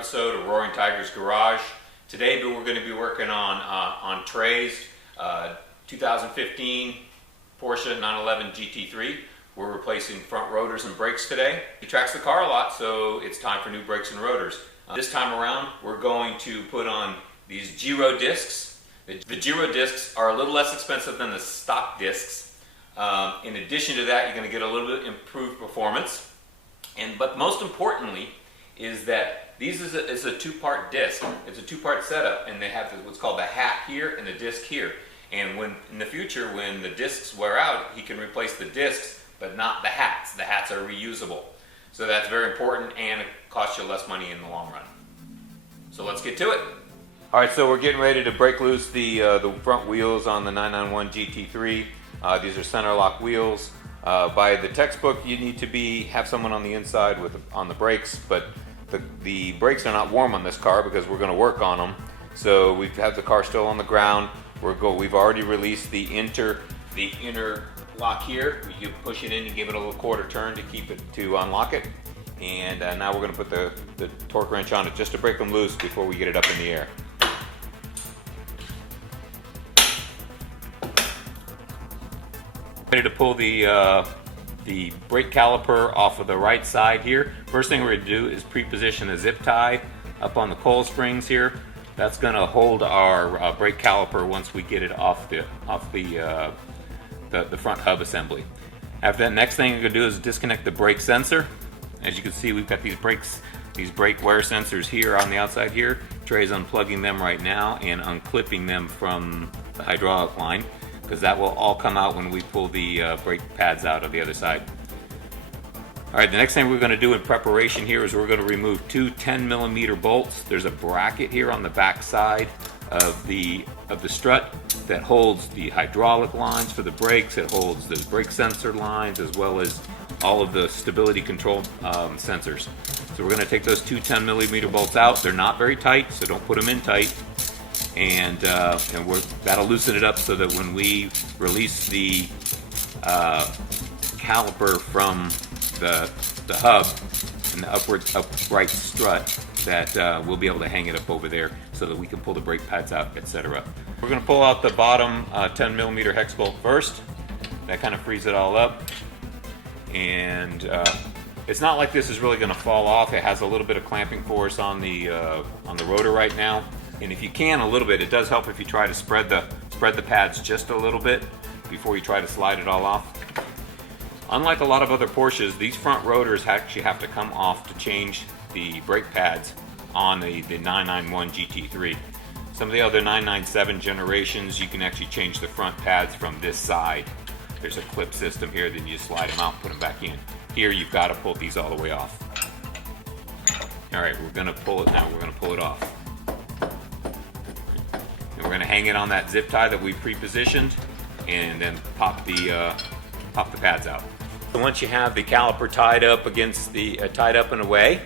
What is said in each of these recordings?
episode of Roaring Tigers Garage. Today we're going to be working on Trey's 2015 Porsche 911 GT3. We're replacing front rotors and brakes today. He tracks the car a lot, so it's time for new brakes and rotors. This time around, we're going to put on these Giro discs. The Giro discs are a little less expensive than the stock discs. In addition to that, you're going to get a little bit improved performance. But most importantly is that these is a two-part disc. It's a two-part setup, and they have what's called the hat here and the disc here. And when in the future, when the discs wear out, he can replace the discs, but not the hats. The hats are reusable. So that's very important, and it costs you less money in the long run. So let's get to it. All right, so we're getting ready to break loose the front wheels on the 991 GT3. These are center lock wheels. By the textbook, you need to have someone on the inside on the brakes, but the brakes are not warm on this car because we're going to work on them. So we have the car still on the ground. We've already released the inner lock here. You push it in and give it a little quarter turn to unlock it. And now we're going to put the torque wrench on it just to break them loose before we get it up in the air. Ready to pull the brake caliper off of the right side here. First thing we're going to do is pre-position a zip tie up on the coil springs here. That's going to hold our brake caliper once we get it off the front hub assembly. After that, next thing we're going to do is disconnect the brake sensor. As you can see, we've got these brake wear sensors here on the outside here. Trey's unplugging them right now and unclipping them from the hydraulic line, because that will all come out when we pull the brake pads out of the other side. Alright, the next thing we're going to do in preparation here is we're going to remove two 10mm bolts. There's a bracket here on the back side of the strut that holds the hydraulic lines for the brakes. It holds the brake sensor lines as well as all of the stability control sensors. So we're going to take those two 10mm bolts out. They're not very tight, so don't put them in tight. And that'll loosen it up so that when we release the caliper from the hub and the upright strut, that we'll be able to hang it up over there so that we can pull the brake pads out, etc. We're going to pull out the bottom 10mm hex bolt first. That kind of frees it all up. And it's not like this is really going to fall off. It has a little bit of clamping force on the rotor right now. And if you can, a little bit, it does help if you try to spread the pads just a little bit before you try to slide it all off. Unlike a lot of other Porsches, these front rotors actually have to come off to change the brake pads on the 991 GT3. Some of the other 997 generations, you can actually change the front pads from this side. There's a clip system here, then you slide them out and put them back in. Here you've got to pull these all the way off. Alright, we're going to pull it now. We're going to pull it off. We're going to hang it on that zip tie that we pre-positioned and then pop the pads out. So once you have the caliper tied up and away,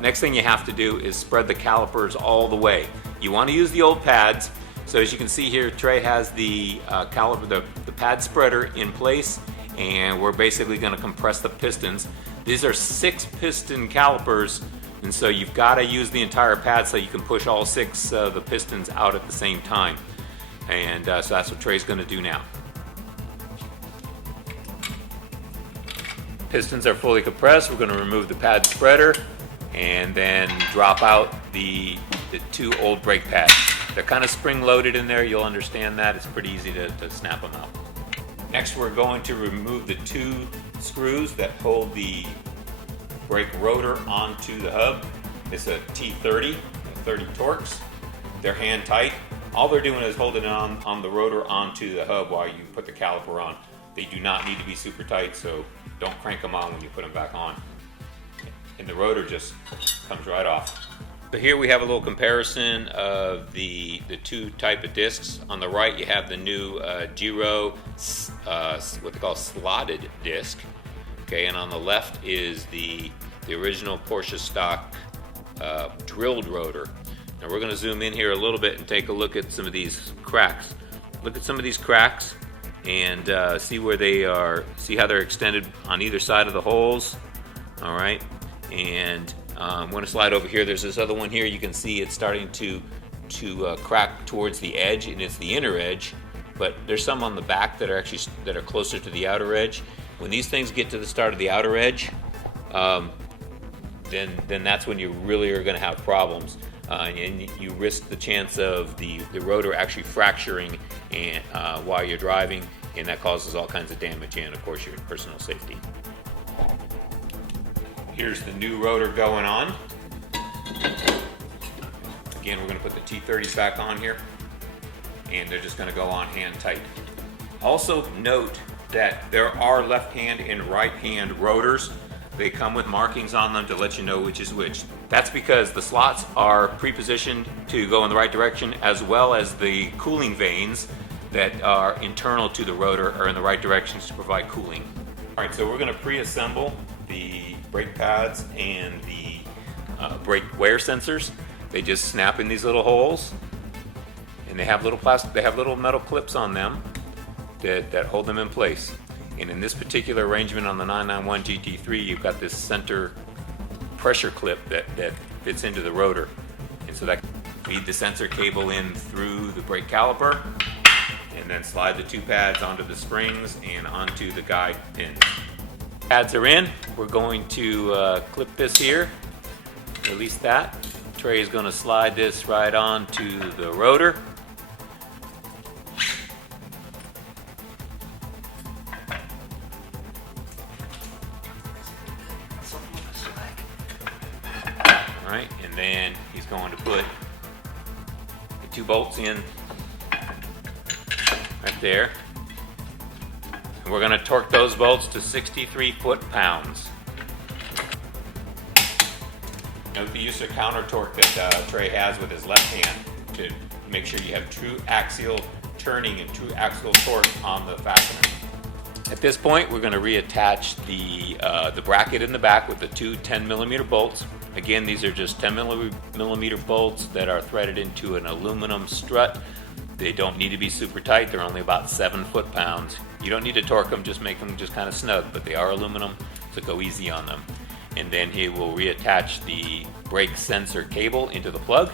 next thing you have to do is spread the calipers all the way. You want to use the old pads. So as you can see here, Trey has the caliper, the pad spreader in place, and we're basically going to compress the pistons. These are 6-piston calipers. And so you've got to use the entire pad so you can push all 6 of the pistons out at the same time. And so that's what Trey's going to do now. Pistons are fully compressed. We're going to remove the pad spreader and then drop out the 2 old brake pads. They're kind of spring-loaded in there. You'll understand that. It's pretty easy to snap them out. Next, we're going to remove the 2 screws that hold the brake rotor onto the hub. It's a T30, 30 Torx. They're hand tight. All they're doing is holding on the rotor onto the hub while you put the caliper on. They do not need to be super tight, so don't crank them on when you put them back on. And the rotor just comes right off. So here we have a little comparison of the 2 type of discs. On the right you have the new Giro, what they call slotted disc. Okay, and on the left is the original Porsche stock drilled rotor. Now we're going to zoom in here a little bit and take a look at some of these cracks. Look at some of these cracks and see where they are. See how they're extended on either side of the holes. All right, and I'm going to slide over here. There's this other one here. You can see it's starting to crack towards the edge, and it's the inner edge. But there's some on the back that are closer to the outer edge. When these things get to the start of the outer edge, then that's when you really are going to have problems, and you risk the chance of the rotor actually fracturing while you're driving, and that causes all kinds of damage and, of course, your personal safety. Here's the new rotor going on. Again, we're going to put the T30s back on here, and they're just going to go on hand tight. Also note that there are left-hand and right-hand rotors. They come with markings on them to let you know which is which. That's because the slots are pre-positioned to go in the right direction, as well as the cooling vanes that are internal to the rotor are in the right directions to provide cooling. All right, so we're going to pre-assemble the brake pads and the brake wear sensors. They just snap in these little holes, and they have little metal clips on them that hold them in place. And in this particular arrangement on the 991 GT3, you've got this center pressure clip that fits into the rotor, and so that feed the sensor cable in through the brake caliper, and then slide the two pads onto the springs and onto the guide pins. Pads are in. We're going to clip this here, release that. Trey is going to slide this right onto the rotor. All right, and then he's going to put the two bolts in right there. And we're going to torque those bolts to 63 foot-pounds. Note the use of counter torque that Trey has with his left hand to make sure you have true axial turning and true axial torque on the fastener. At this point, we're going to reattach the bracket in the back with the two 10mm bolts. Again, these are just 10mm bolts that are threaded into an aluminum strut. They don't need to be super tight. They're only about 7 foot-pounds. You don't need to torque them, just make them just kind of snug, but they are aluminum, so go easy on them. And then he will reattach the brake sensor cable into the plug,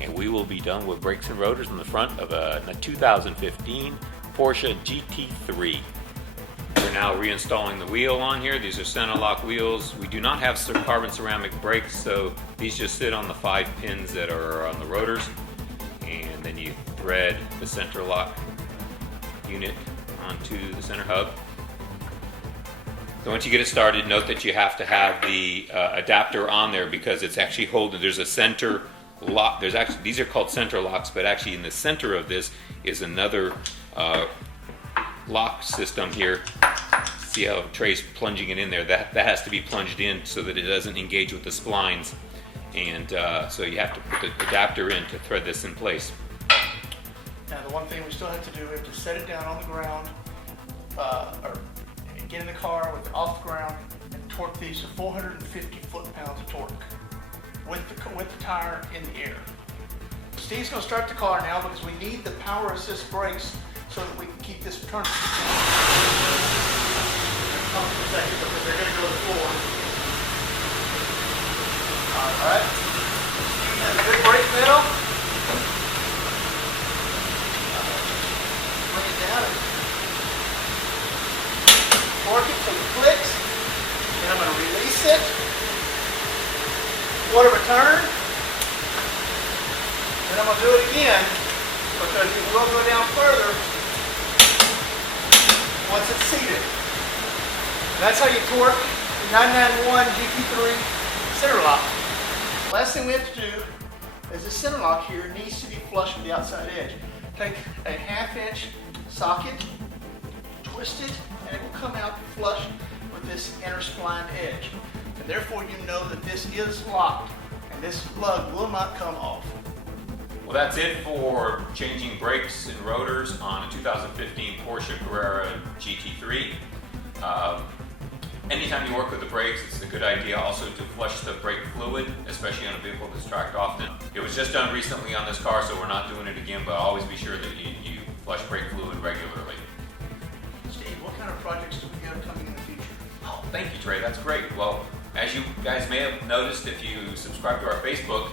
and we will be done with brakes and rotors on the front of a 2015 Porsche GT3. We're now reinstalling the wheel on here. These are center lock wheels. We do not have carbon ceramic brakes, so these just sit on the 5 pins that are on the rotors, and then you thread the center lock unit onto the center hub. So once you get it started, note that you have to have the adapter on there because it's actually holding. There's a center lock. These are called center locks, but actually in the center of this is another lock system here. See how Trey's plunging it in there? That has to be plunged in so that it doesn't engage with the splines, and so you have to put the adapter in to thread this in place. Now the one thing we still have to do, we have to set it down on the ground, or get in the car with it off the ground and torque these to 450 foot-pounds of torque with the tire in the air. Steve's going to start the car now because we need the power assist brakes so that we can keep this turning. Hold on for a second because they're going to go to the floor. All right. That's a good brake pedal. Bring it down and torque it so it clicks. Then I'm going to release it. Quarter of a turn. Then I'm going to do it again because it will go down further once it's seated. And that's how you torque the 991 GT3 center lock. Last thing we have to do is the center lock here needs to be flush with the outside edge. Take a 1/2 inch socket, twist it, and it will come out flush with this inner splined edge. And therefore you know that this is locked and this plug will not come off. Well, that's it for changing brakes and rotors on a 2015 Porsche Carrera GT3. Anytime you work with the brakes, it's a good idea also to flush the brake fluid, especially on a vehicle that's tracked often. It was just done recently on this car, so we're not doing it again, but always be sure that you flush brake fluid regularly. Steve, what kind of projects do we have coming in the future? Oh, thank you, Trey. That's great. Well, as you You guys may have noticed if you subscribe to our Facebook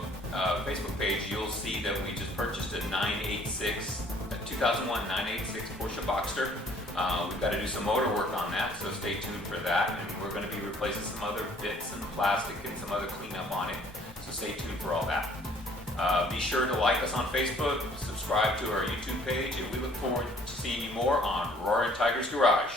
page, you'll see that we just purchased a 2001 986 Porsche Boxster. We've got to do some motor work on that, so stay tuned for that. And we're going to be replacing some other bits and plastic and some other cleanup on it, so stay tuned for all that. Be sure to like us on Facebook, subscribe to our YouTube page, and we look forward to seeing you more on Roaring Tigers Garage.